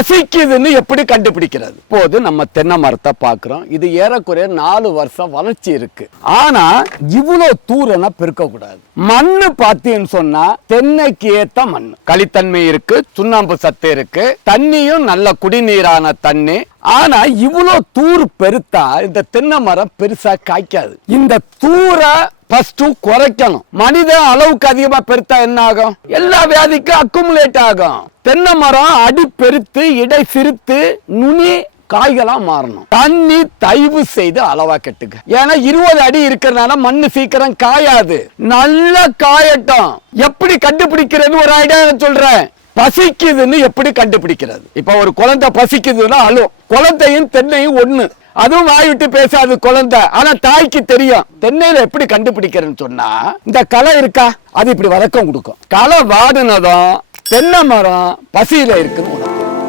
பசிக்குதுன்னு எப்படி கண்டுபிடிக்கிறது? இப்போது நம்ம தென்னை மரத்தை பார்க்கிறோம். இது ஏறக்குறைய 4 வருஷம் வளர்ச்சி இருக்கு. ஆனா இவ்வளவு தூரனா பெருக்க கூடாது. மண்ணு பார்த்தீங்கன்னு சொன்னா தென்னைக்கு ஏத்த மண், களித்தன்மை இருக்கு, சுண்ணாம்பு சத்து இருக்கு, தண்ணியும் நல்ல குடிநீரான தண்ணி. ஆனா இவ்வளவு தூர் பெருத்தா இந்த தென்னை மரம் பெருசா காய்க்காது. இந்த தூரை ஃபர்ஸ்ட் குறைக்கணும். மனித அளவுக்கு அதிகமா பெருத்தா என்ன ஆகும்? எல்லா வியாதிக்கும் அக்குமுலேட் ஆகும். தென்னை மரம் அடி பெருத்து இடை சிறுத்து நுனி காய்களா மாறணும். தண்ணி தயவு செய்து அளவா கட்டுங்க. ஏன்னா 20 அடி இருக்கிறதுனால மண்ணு சீக்கிரம் காயாது. நல்ல காயட்டும். எப்படி கண்டுபிடிக்கிறது ஒரு ஐடியா சொல்றேன். பசிக்குதுன்னு எப்படி கண்டுபிடிக்கிறது? இப்ப ஒரு குழந்தை பசிக்குதுன்னா அழும். குழந்தையும் தென்னையும் ஒண்ணு. அதுவும் வாய் விட்டு பேசாது குழந்தை. ஆனா தாய்க்கு தெரியும். தென்னையில எப்படி கண்டுபிடிக்கிறேன்னு சொன்னா, இந்த களை இருக்கா, அது இப்படி வதக்கம் கொடுக்கும். களை வாடினதும் தென்னை மரம் பசியில இருக்குன்னு